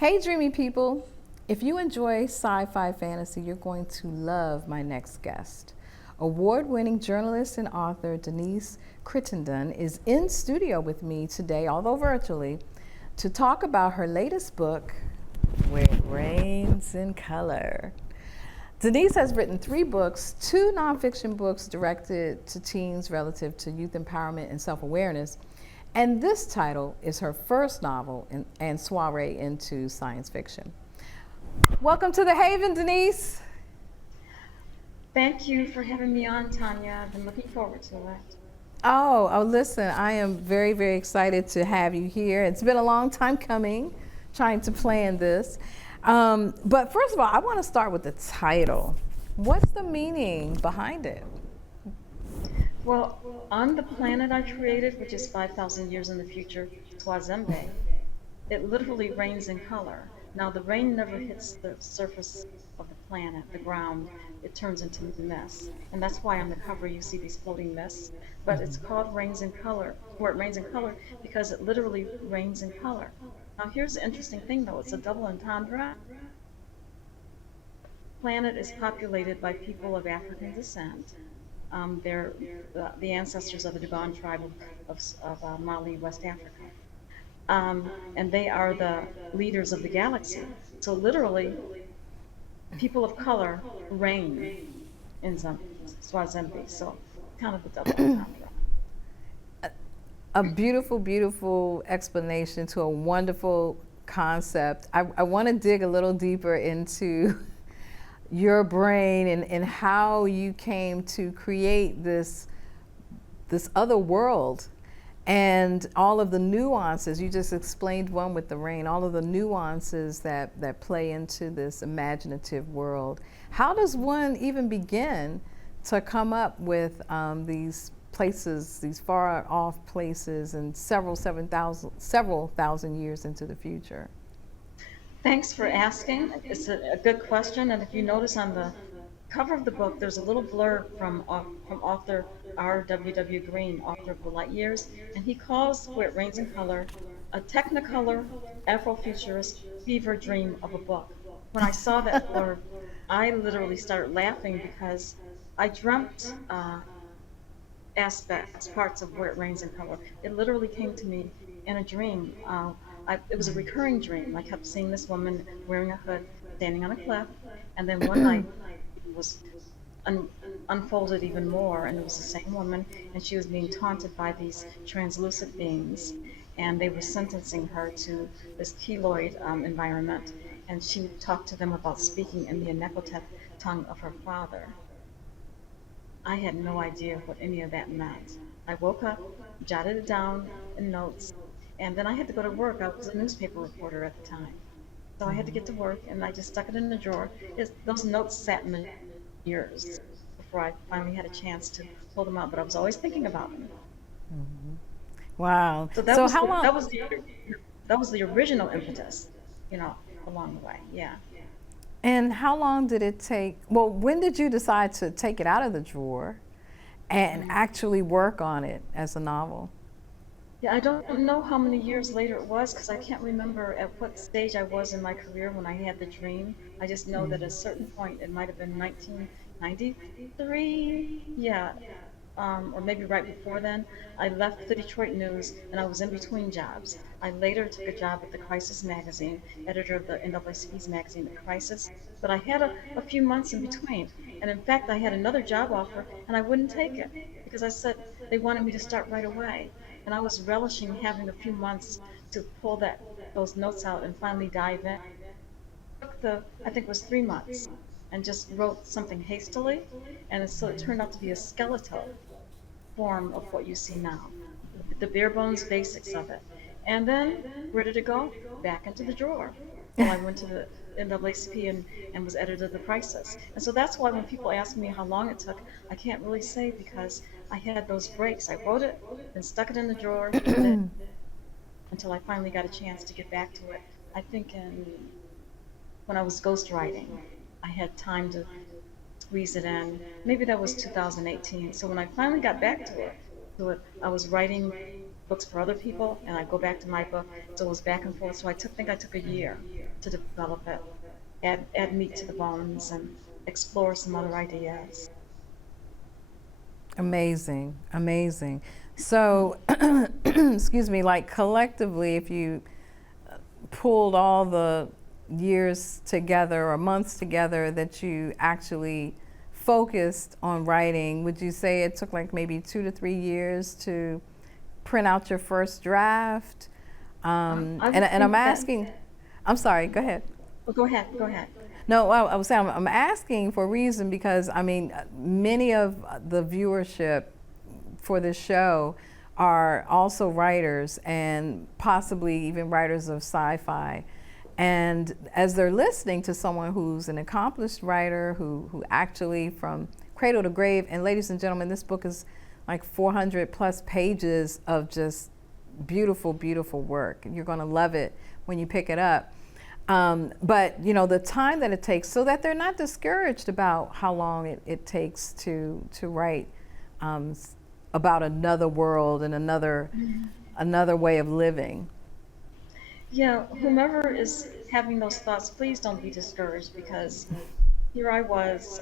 Hey, dreamy people. If you enjoy sci fi fantasy, you're going to love my next guest. Award winning journalist and author Denise Crittendon is in studio with me today, although virtually, to talk about her latest book, Where It Rains in Color. Denise has written 3 books, 2 nonfiction books directed to teens relative to youth empowerment and self awareness. And this title is her first novel and soiree into science fiction. Welcome to the Haven, Denise. Thank you for having me on, Tanya. I've been looking forward to it. Listen, I am very, very excited to have you here. It's been a long time coming, trying to plan this. But first of all, I want to start with the title. What's the meaning behind it? Well, on the planet I created, which is 5,000 years in the future, Swazembe, it literally rains in color. Now, the rain never hits the surface of the planet, the ground. It turns into mist. And that's why on the cover you see these floating mists. But it's called Rains in Color, where it rains in color, because it literally rains in color. Now, here's the interesting thing, though. It's a double entendre. The planet is populated by people of African descent. They're the ancestors of the Dogon tribe of Mali, West Africa. And they are the leaders of the galaxy. So literally, people of color reign in Swazembe. So kind of a double entendre. A beautiful, beautiful explanation to a wonderful concept. I want to dig a little deeper into your brain and how you came to create this other world and all of the nuances. You just explained one with the rain, all of the nuances that play into this imaginative world. How does one even begin to come up with these places, these far off places, and several thousand years into the future? Thanks for asking. It's a good question. And if you notice on the cover of the book, there's a little blurb from author R.W.W. Green, author of The Light Years, and he calls Where It Rains in Color a technicolor Afrofuturist fever dream of a book. When I saw that blurb, I literally started laughing because I dreamt parts of Where It Rains in Color. It literally came to me in a dream. It was a recurring dream. I kept seeing this woman wearing a hood, standing on a cliff, and then one night it was unfolded even more, and it was the same woman, and she was being taunted by these translucent beings, and they were sentencing her to this keloid environment, and she talked to them about speaking in the Anekotep tongue of her father. I had no idea what any of that meant. I woke up, jotted it down in notes, and then I had to go to work. I was a newspaper reporter at the time. So I had to get to work, and I just stuck it in the drawer. Those notes sat in the years before I finally had a chance to pull them out, but I was always thinking about them. Wow. So that was the original impetus, along the way. Yeah. And how long did it take? Well, when did you decide to take it out of the drawer and actually work on it as a novel? Yeah, I don't know how many years later it was because I can't remember at what stage I was in my career when I had the dream. I just know that at a certain point, it might have been 1993, yeah, or maybe right before then. I left the Detroit News and I was in between jobs. I later took a job at the Crisis magazine, editor of the NAACP's magazine, The Crisis, but I had a few months in between. And in fact, I had another job offer and I wouldn't take it because I said they wanted me to start right away. And I was relishing having a few months to pull those notes out and finally dive in. I think it was 3 months, and just wrote something hastily, and so it turned out to be a skeletal form of what you see now, the bare bones basics of it. And then where did it go? Back into the drawer. Well, I went to the NAACP and was editor of The Crisis. And so that's why when people ask me how long it took, I can't really say because I had those breaks. I wrote it, then stuck it in the drawer until I finally got a chance to get back to it. I think when I was ghostwriting, I had time to squeeze it in. Maybe that was 2018. So when I finally got back to it, I was writing books for other people, and I go back to my book. So it was back and forth. So think I took a year to develop it, add meat to the bones, and explore some other ideas. Amazing, amazing. So, excuse me, like collectively, if you pulled all the years together or months together that you actually focused on writing, would you say it took like maybe 2 to 3 years to print out your first draft? I would And I'm think that. asking, I'm sorry, go ahead. Oh, go ahead. Go ahead. No, I was saying I'm asking for a reason because I mean, many of the viewership for this show are also writers and possibly even writers of sci-fi. And as they're listening to someone who's an accomplished writer who actually from cradle to grave, and ladies and gentlemen, this book is like 400 plus pages of just beautiful, beautiful work. You're going to love it when you pick it up. But you know, the time that it takes, so that they're not discouraged about how long it takes to write about another world and another way of living. Yeah, whomever is having those thoughts, please don't be discouraged because here I was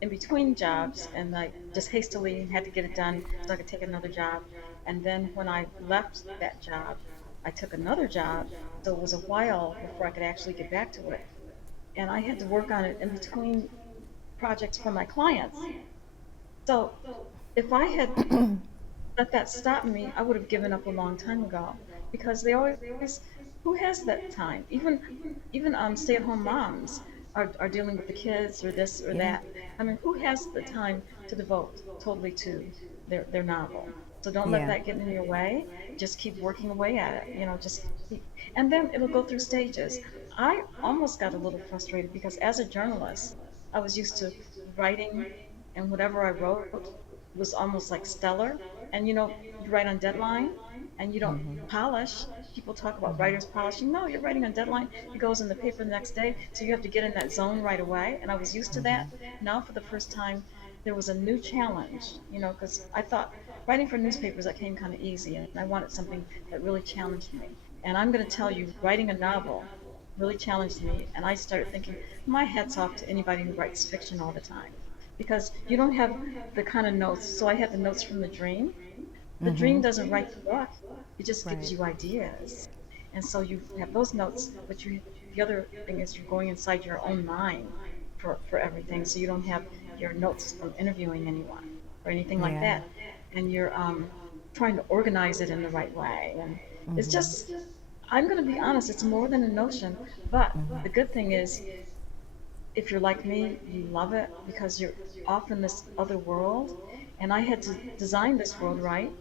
in between jobs and I just hastily had to get it done so I could take another job. And then when I left that job, I took another job. So it was a while before I could actually get back to it. And I had to work on it in between projects for my clients. So if I had let that stop me, I would have given up a long time ago because they always, who has that time? Even stay-at-home moms are dealing with the kids or this or Yeah. that. I mean, who has the time to devote totally to their novel? So don't let Yeah. that get in your way. Just keep working away at it. Just keep, and then it'll go through stages. I almost got a little frustrated because as a journalist, I was used to writing, and whatever I wrote was almost like stellar. And you write on deadline and you don't Hmm. polish. People talk about writers polishing. No, you're writing on deadline. It goes in the paper the next day. So you have to get in that zone right away. And I was used to that. Now, for the first time, there was a new challenge, because I thought writing for newspapers that came kind of easy. And I wanted something that really challenged me. And I'm going to tell you, writing a novel really challenged me. And I started thinking, my hat's off to anybody who writes fiction all the time because you don't have the kind of notes. So I had the notes from the dream. The dream Hmm. doesn't write the book, it just gives Right. you ideas. And so you have those notes, but the other thing is you're going inside your own mind for everything. So you don't have your notes from interviewing anyone or anything like Yeah. that. And you're trying to organize it in the right way. And it's Hmm. just, I'm going to be honest, it's more than a notion. But the good thing is, if you're like me, you love it because you're off in this other world. And I had to design this world, right?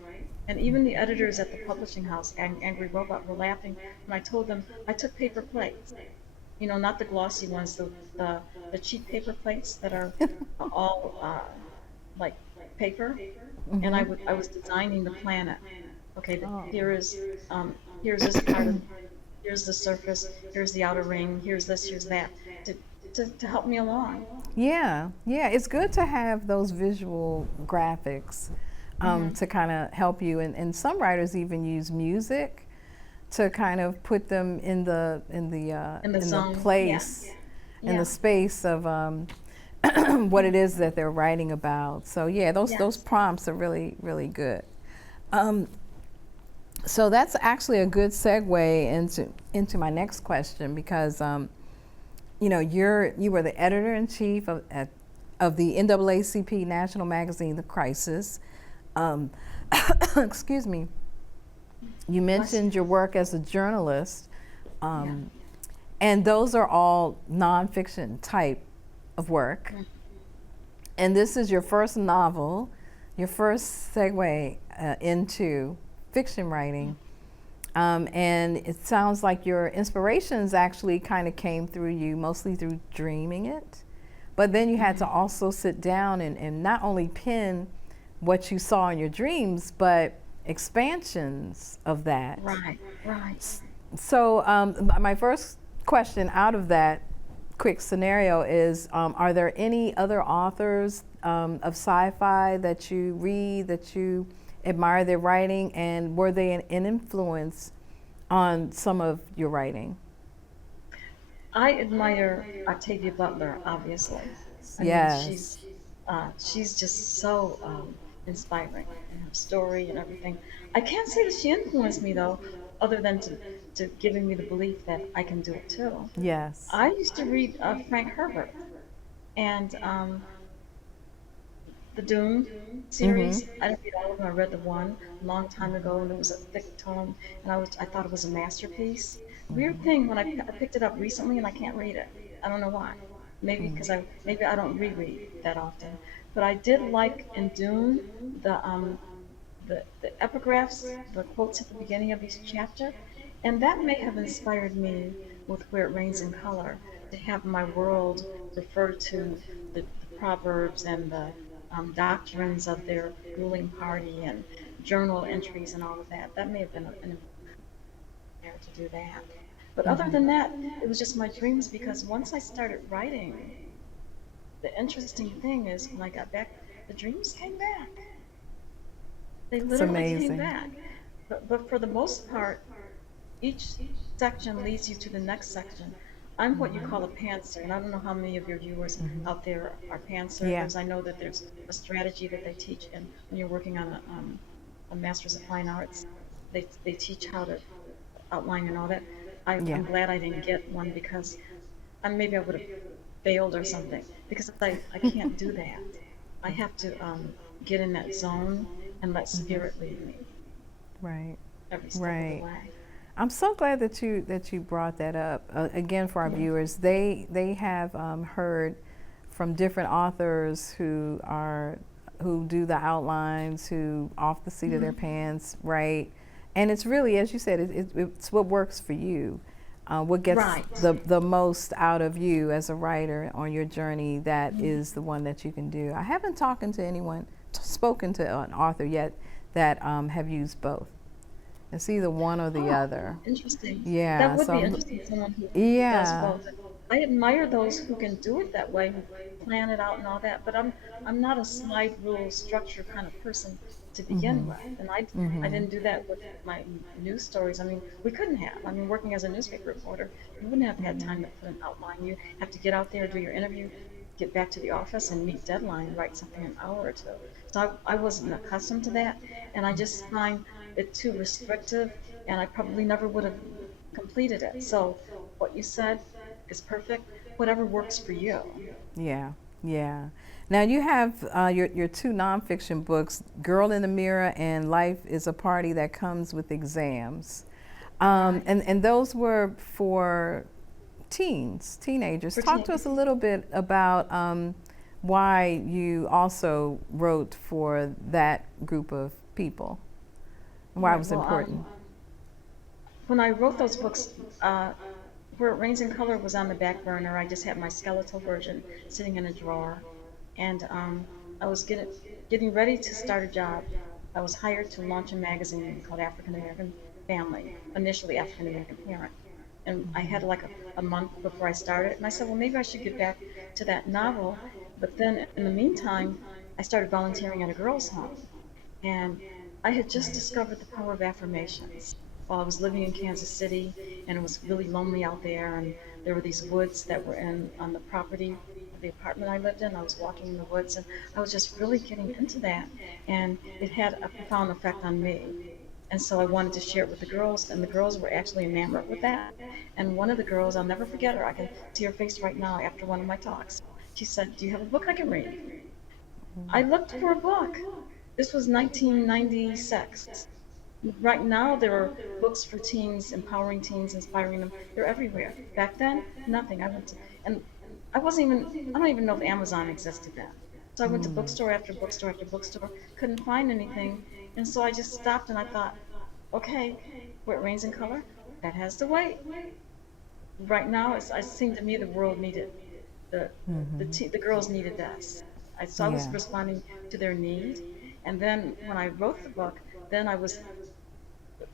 And even the editors at the publishing house, Angry Robot, were laughing when I told them I took paper plates. Not the glossy ones, the, the cheap paper plates that are all like paper. And Hmm. I was designing the planet. Okay, Oh. here's this part of, here's the surface, here's the outer ring, here's this, here's that, to, to help me along. Yeah, yeah, it's good to have those visual graphics Hmm. to kind of help you. And some writers even use music to kind of put them In the in the zone, yeah, place, in the yeah, space of what it is that they're writing about. So yeah, those yes. prompts are really really good. Um, so that's actually a good segue into my next question because you know, you were the editor in chief of the NAACP national magazine, The Crisis. Um, excuse me. You Bless you. mentioned your work as a journalist, Yeah. um, and those are all nonfiction type of work. Mm. And this is your first novel, your first segue into fiction writing. And it sounds like your inspirations actually kind of came through you, mostly through dreaming it. But then you had to Mhm. also sit down and not only pen what you saw in your dreams, but expansions of that. Right, right. So, my first question out of that quick scenario is are there any other authors of sci fi that you read, that you admire their writing, and were they an influence on some of your writing? I admire Octavia Butler, obviously. I mean, Yes. she's just so inspiring in her story and everything. I can't say that she influenced me though, other than to giving me the belief that I can do it too. Yes. I used to read Frank Herbert and the Dune Mm-hmm. series. I didn't read all of them. I read the one a long time ago, and it was a thick tome, and I thought it was a masterpiece. Weird thing when I picked it up recently, and I can't read it. I don't know why. Maybe because maybe I don't reread that often. But I did like in Dune the um the epigraphs, the quotes at the beginning of each chapter, and that may have inspired me with Where It Rains in Color to have my world refer to the proverbs and the doctrines of their ruling party and journal entries and all of that. That may have been an there to do that. But other than that, it was just my dreams because once I started writing, the interesting thing is when I got back, the dreams came back. They It's literally came amazing. back. But for the most part, each section leads you to the next section. I'm what you call a pantser, and I don't know how many of your viewers out there are Yeah. pantsers. I know that there's a strategy that they teach, and when you're working on a Master's of Fine Arts, they teach how to outline and all that. Yeah. I'm glad I didn't get one because maybe I would have failed or something because I can't do that. I have to get in that zone and let spirit lead me Right. every step of the Right. way. I'm so glad that you brought that up. Again, for our viewers, they have heard from different authors who do the outlines, who off the seat of their Mhm. pants, right? And it's really, as you said, it's what works for you, what gets Right. the most out of you as a writer on your journey. That Mhm. is the one that you can do. I haven't spoken to an author yet that have used both. It's either one or the Oh, other. interesting. That Yeah, would so be interesting, someone who does yeah. both. I admire those who can do it that way, who plan it out and all that, but I'm not a slide rule structure kind of person to begin with. And I didn't do that with my news stories. I mean, we couldn't have. I mean, working as a newspaper reporter, you wouldn't have had time to put an outline. You have to get out there, do your interview, get back to the office and meet deadline, write something an hour or two. So I wasn't accustomed to that, and I just find it too restrictive, and I probably never would have completed it. So what you said is perfect. Whatever works for you. Yeah, yeah. Now you have your two nonfiction books, Girl in the Mirror and Life is a Party That Comes with Exams. Right. And those were for teenagers. For Talk to us a teens. little bit about why you also wrote for that group of people, and why it Right. was Well, important. when I wrote those books, uh, Where It Rains in Color was on the back burner. I just had my skeletal version sitting in a drawer, and I was getting ready to start a job. I was hired to launch a magazine called African American Family, initially African American Parent, and I had like a month before I started, and I said, well, maybe I should get back to that novel. But then in the meantime, I started volunteering at a girls' home, and I had just discovered the power of affirmations while I was living in Kansas City, and it was really lonely out there. And there were these woods that were in on the property of the apartment I lived in. I was walking in the woods, and I was just really getting into that, and it had a profound effect on me. And so I wanted to share it with the girls, and the girls were actually enamored with that. And one of the girls, I'll never forget her. I can see her face right now after one of my talks. She said, "Do you have a book I can read?" I looked for a book. This was 1996. Right now, there are books for teens, empowering teens, inspiring them. They're everywhere. Back then, nothing. And I don't even know if Amazon existed then. So I went to bookstore after bookstore after bookstore, couldn't find anything. And so I just stopped and I thought, okay, Where It Rains in Color, that has to wait. Right now, it seemed to me the world needed the girls needed this. So I was Yeah. responding to their need. And then when I wrote the book, then I was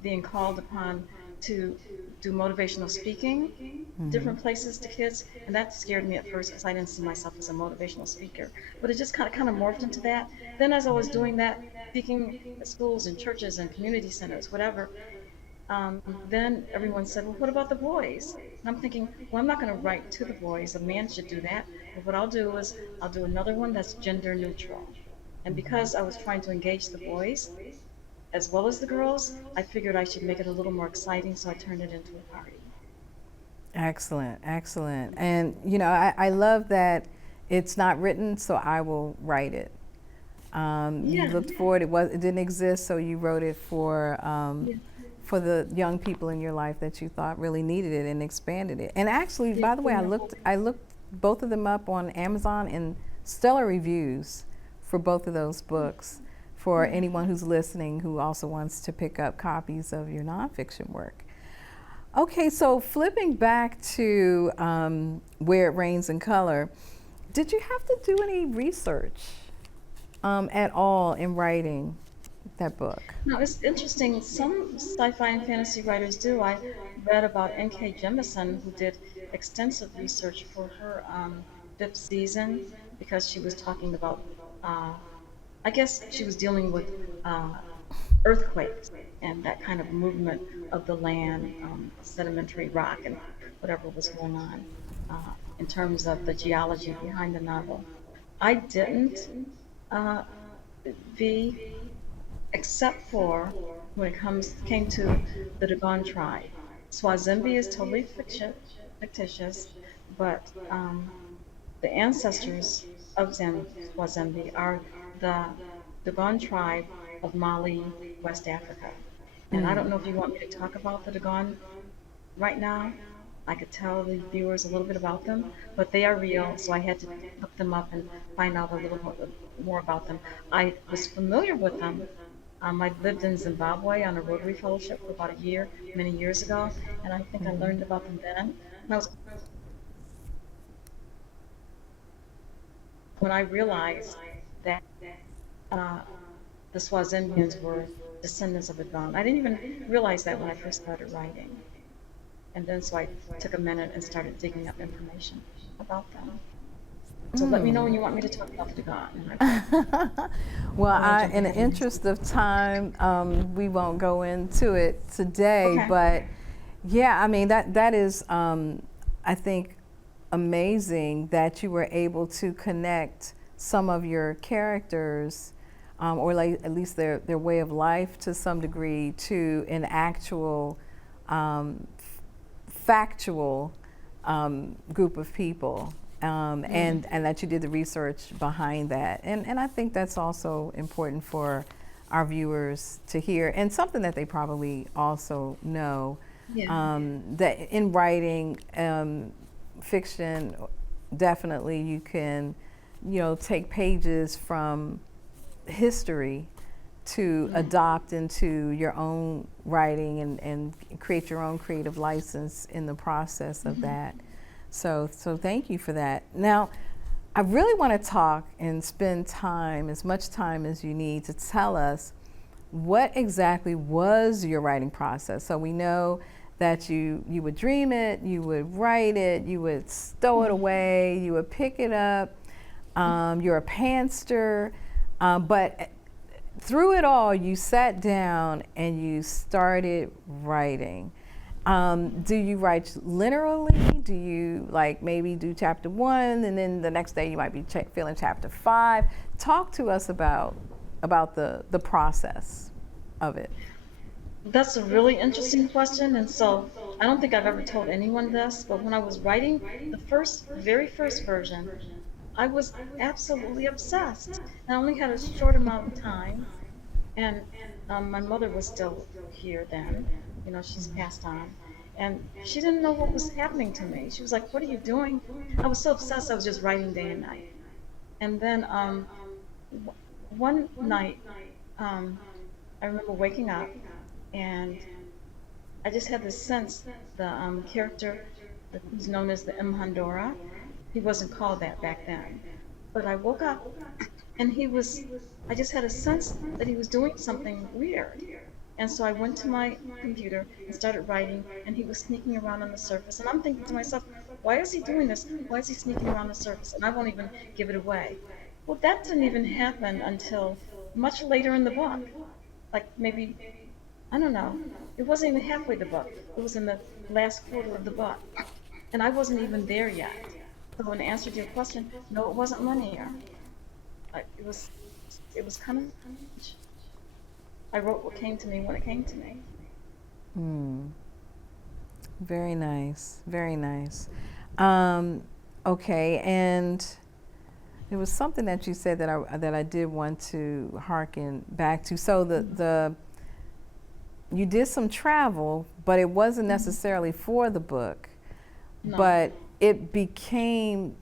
being called upon to do motivational speaking, different places to kids, and that scared me at first because I didn't see myself as a motivational speaker. But it just kind of morphed into that. Then as I was doing that, speaking at schools and churches and community centers, whatever, then everyone said, well, what about the boys? And I'm thinking, well, I'm not going to write to the boys. A man should do that. But what I'll do is I'll do another one that's gender neutral. And because I was trying to engage the boys as well as the girls, I figured I should make it a little more exciting, so I turned it into a party. Excellent, excellent. And I love that it's not written, so I will write it. You Yeah, looked for it. It didn't exist, so you wrote it yeah, for the young people in your life that you thought really needed it and expanded it. And actually, yeah, by the way, yeah. I looked both of them up on Amazon, and stellar reviews for both of those books. For anyone who's listening who also wants to pick up copies of your nonfiction work. Okay, so flipping back to Where It Rains in Color, did you have to do any research at all in writing that book? No, it's interesting. Some sci-fi and fantasy writers do. I read about N.K. Jemisin, who did extensive research for her fifth season because she was talking about, uh, I guess she was dealing with uh, earthquakes and that kind of movement of the land, sedimentary rock and whatever was going on in terms of the geology behind the novel. I didn't, uh, V, except for when it came to the Dogon tribe. Swazimbi is totally fictitious, but the ancestors of Swazimbi are the Dogon tribe of Mali, West Africa. And I don't know if you want me to talk about the Dogon right now. I could tell the viewers a little bit about them, but they are real, so I had to look them up and find out a little more about them. I was familiar with them. I lived in Zimbabwe on a Rotary Fellowship for about a year, many years ago, and I think I learned about them then. And I was when I realized that uh, the Swazimbians were descendants of the Don. I didn't even realize that when I first started writing. And then so I took a minute and started digging up information about them. So let me know when you want me to talk about the Don. Well, I want to jump in the ahead and answer. interest of time, we won't go into it today. Okay. But yeah, I mean that is, I think, amazing that you were able to connect some of your characters, or like at least their way of life to some degree, to an actual factual group of people, and that you did the research behind that. And I think that's also important for our viewers to hear, and something that they probably also know, Yeah. that in writing fiction, definitely you can, take pages from history to adopt into your own writing, and create your own creative license in the process of that. So thank you for that. Now, I really want to talk and spend time, as much time as you need, to tell us what exactly was your writing process. So we know that you would dream it, you would write it, you would stow it away, you would pick it up. You're a pantser, but through it all, you sat down and you started writing. Do you write linearly? Do you maybe do chapter 1 and then the next day you might be feeling chapter 5? Talk to us about the process of it. That's a really interesting question. And so I don't think I've ever told anyone this, but when I was writing the very first version, I was absolutely obsessed. And I only had a short amount of time. And my mother was still here then. She's passed on. And she didn't know what was happening to me. She was like, "What are you doing?" I was so obsessed, I was just writing day and night. And then one night, I remember waking up and I just had this sense the character who's known as the Mhandora, he wasn't called that back then. But I woke up and I just had a sense that he was doing something weird. And so I went to my computer and started writing, and he was sneaking around on the surface. And I'm thinking to myself, why is he doing this? Why is he sneaking around the surface? And I won't even give it away. Well, that didn't even happen until much later in the book. Like maybe, I don't know, It wasn't even halfway the book. It was in the last quarter of the book, and I wasn't even there yet. So in answer to your question, no, it wasn't linear. It was kind of. I wrote what came to me when it came to me. Mm. Very nice. Very nice. Um, okay, and there was something that you said that I did want to harken back to. So the you did some travel, but it wasn't necessarily for the book, No. but it became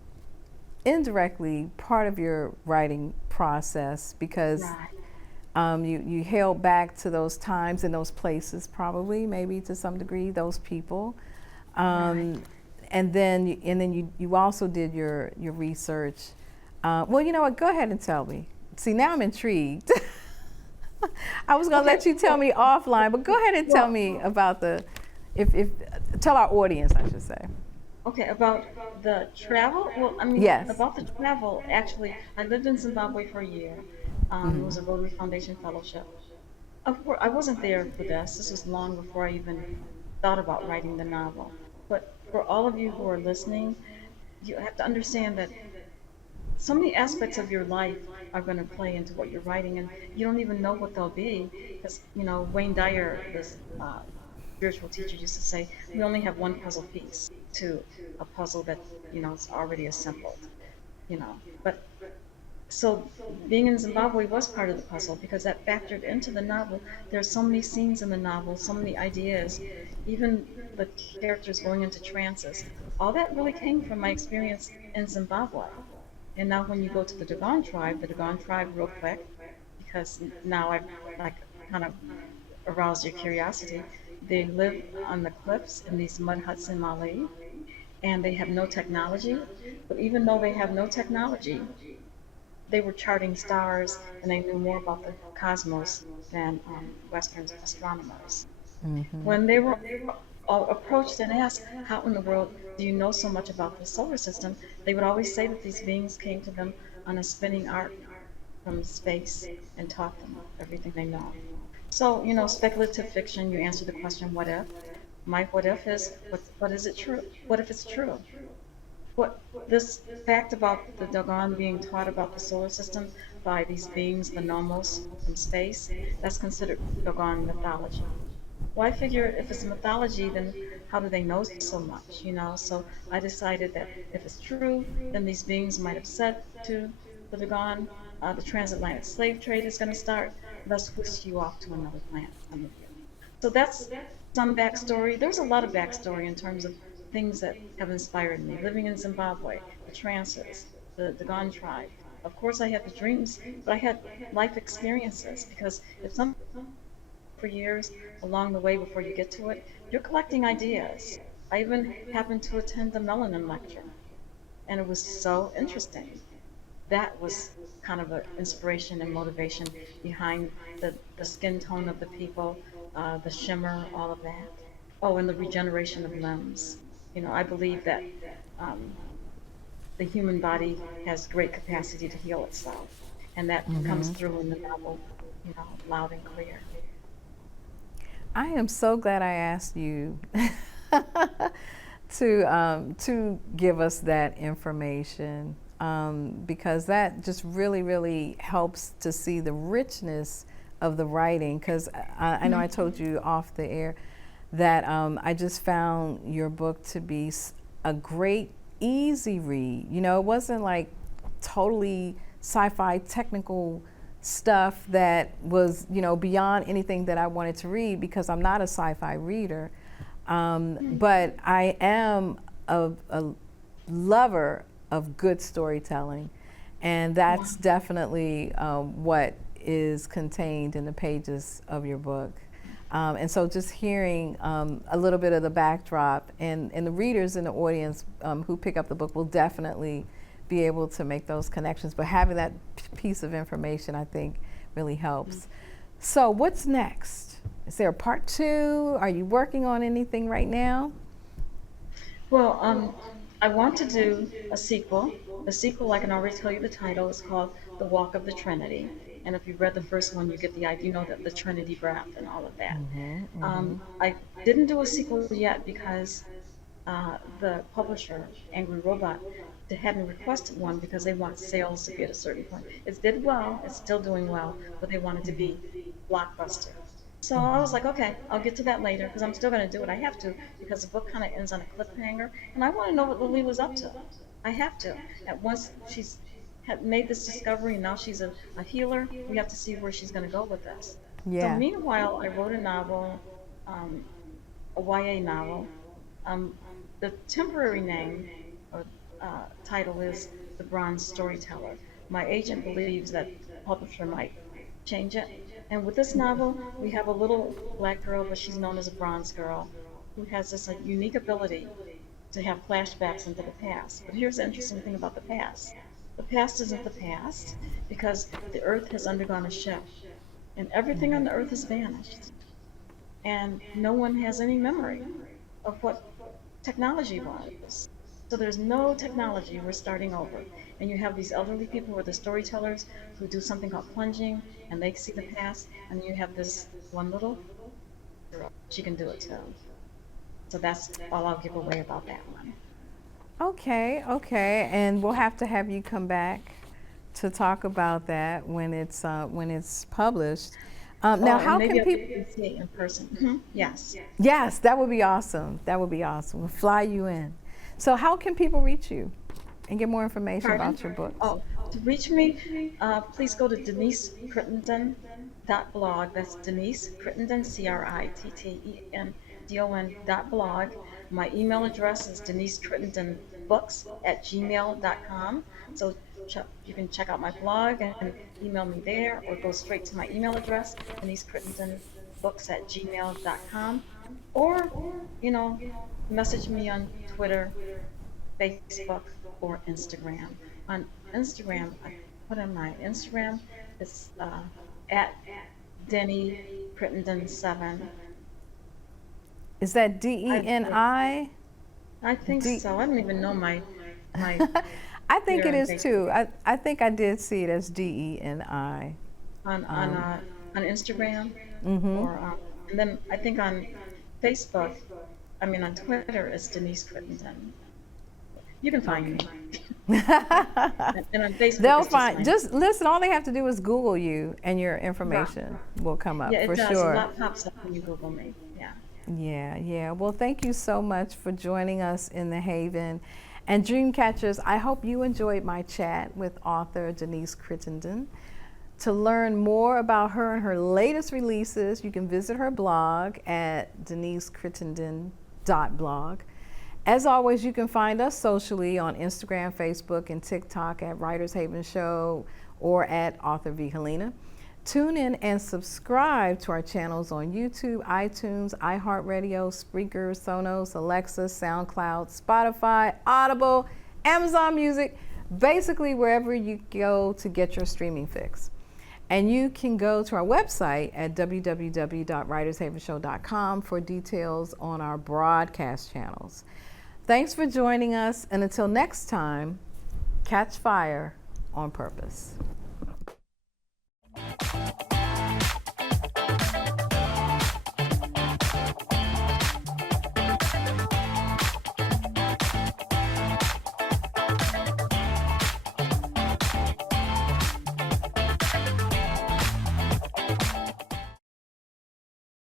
indirectly part of your writing process because Right. you held back to those times and those places, probably, maybe to some degree, those people. Right. Um, and then you also did your research. Well, you know what? Go ahead and tell me. See, now I'm intrigued. I was gonna Okay. let you tell me offline, but go ahead and tell Well, me about if tell our audience, I should say. okay, about the travel. Well, I mean, Yes. about the travel, actually, I lived in Zimbabwe for a year. It Hmm. was a Rotary Foundation fellowship. Of course, I wasn't there for this. This was long before I even thought about writing the novel. But for all of you who are listening, you have to understand that so many aspects of your life are going to play into what you're writing, and you don't even know what they'll be. Because, Wayne Dyer, this spiritual teacher, used to say, we only have one puzzle piece to a puzzle that, is already assembled, you know. But so being in Zimbabwe was part of the puzzle because that factored into the novel. There are so many scenes in the novel, so many ideas, even the characters going into trances. All that really came from my experience in Zimbabwe. And now when you go to the Dogon tribe, real quick, because now I've like kind of aroused your curiosity. They live on the cliffs in these mud huts in Mali, and they have no technology. But even though they have no technology, they were charting stars and they knew more about the cosmos than Western astronomers. Hmm. When they were approached and asked, how in the world do you know so much about the solar system? They would always say that these beings came to them on a spinning arc from space and taught them everything they know. So, speculative fiction, you answer the question, what if? My what if is, what is it true? What if it's true? What this fact about the Dogon being taught about the solar system by these beings, the Nomos from space, that's considered Dogon mythology. Well, I figure if it's mythology, then how do they know so much, So I decided that if it's true, then these beings might have said to the Dogon, the transatlantic slave trade is going to start. Let's whisk you off to another planet, some of you. So that's some backstory. There's a lot of backstory in terms of things that have inspired me. Living in Zimbabwe, the trances, the Dogon tribe. Of course, I had the dreams, but I had life experiences because if some for years along the way before you get to it, you're collecting ideas. I even happened to attend the melanin lecture, and it was so interesting. That was kind of an inspiration and motivation behind the skin tone of the people, the shimmer, all of that. Oh, and the regeneration of limbs. I believe that um, the human body has great capacity to heal itself, and that comes Hmm. through in the novel, loud and clear. I am so glad I asked you to give us that information because that just really, really helps to see the richness of the writing. Because I know I told you off the air that I just found your book to be a great, easy read. It wasn't like totally sci-fi technical stuff that was, beyond anything that I wanted to read because I'm not a sci-fi reader. But I am a lover of good storytelling, and Wow. that's definitely what is contained in the pages of your book. And so just hearing a little bit of the backdrop and the readers in the audience who pick up the book will definitely be able to make those connections. But having that piece of information, I think, really helps. So what's next? Is there a part two? Are you working on anything right now? Well, I want to do a sequel. The sequel, I can already tell you the title, is called The Walk of the Trinity. And if you've read the first one, you get the idea, you know, that the Trinity breath and all of that. I didn't do a sequel yet because the publisher, Angry Robot, they hadn't requested one because they want sales to be at a certain point. It did well, it's still doing well, but they want it to be blockbuster. So I was like, okay, I'll get to that later because I'm still going to do it. I have to because the book kind of ends on a cliffhanger, and I want to know what Lily was up to. I have to. At once she's had made this discovery, and now she's a healer. We have to see where she's going to go with this. So Yeah. meanwhile, I wrote a novel, um, a YA novel. Um, the temporary name or title is The Bronze Storyteller. My agent believes that the publisher might change it. And with this novel, we have a little black girl, but she's known as a bronze girl, who has this unique ability to have flashbacks into the past. But here's the interesting thing about the past. The past isn't the past because the earth has undergone a shift and everything on the earth has vanished. And no one has any memory of what technology was. So there's no technology, we're starting over. And you have these elderly people who are the storytellers who do something called plunging and they see the past, and you have this one little girl, she can do it too. So that's all I'll give away about that one. Okay, okay, and we'll have to have you come back to talk about that when it's published. Now, Oh, how and maybe can I'll people? get to see it in person. Yes. Yes, that would be awesome. That would be awesome. We'll fly you in. So, how can people reach you and get more information Pardon? about your books? Oh, to reach me, please go to denisecrittendon.blog. That's Denise Crittendon, CRITTENDON.blog. My email address is denisecrittendonbooks@gmail.com. So you can check out my blog and email me there, or go straight to my email address, denisecrittendonbooks@gmail.com. Or, you know, message me on Twitter, Facebook, or Instagram. On Instagram, what am I? Instagram is at Denny Crittendon7. Is that DENI? I think D- so. I don't even know my I think Twitter it and is too. I think I did see it as DENI. on Instagram, Mm-hmm. or and then I think on Facebook, I mean on Twitter is Denise Crittendon. You can find me. And on Facebook, They'll it's find. my Just listen. All they have to do is Google you, and your information will come up yeah, it for does. A sure. lot pops up when you Google me. Yeah. Yeah, yeah. Well, thank you so much for joining us in the Haven. And Dreamcatchers, I hope you enjoyed my chat with author Denise Crittendon. To learn more about her and her latest releases, you can visit her blog at denisecrittendon.blog. As always, you can find us socially on Instagram, Facebook, and TikTok at Writers Haven Show or at Author V. Helena. Tune in and subscribe to our channels on YouTube, iTunes, iHeartRadio, Spreaker, Sonos, Alexa, SoundCloud, Spotify, Audible, Amazon Music, basically wherever you go to get your streaming fix. And you can go to our website at www.writershavenshow.com for details on our broadcast channels. Thanks for joining us, and until next time, catch fire on purpose.